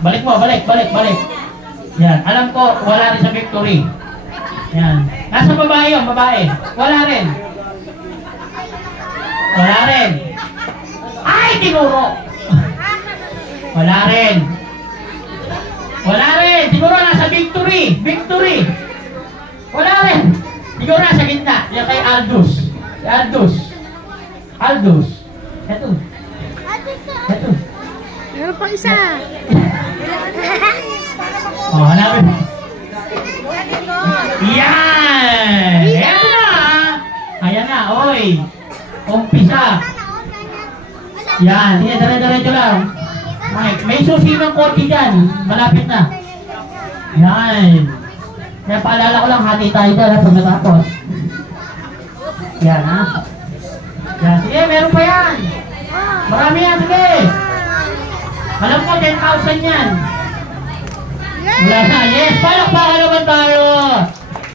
Balik mo, balik. Yan, alam ko, wala rin sa victory. Yan. Nasa babae yun, babae. Wala rin. Ay, tinuro! Wala rin. Siguro nasa victory. Wala rin. Siguro nasa gitna. Yan kay Aldous. Si Aldous. Ito. Meron pang isa. Oh, hanapin. Yan! Ayan na, oy. Umpisa. Yan, diretso lang. May susi ng kotse dyan. Malapit na. Yan. Kaya paalala ko lang, hati tayo dyan pag natapos. Yan, ha? Yan, sige, meron pa yan. Marami yan, sige. Alam ko, 10,000 yan. Wala na. Yes, palakpakan naman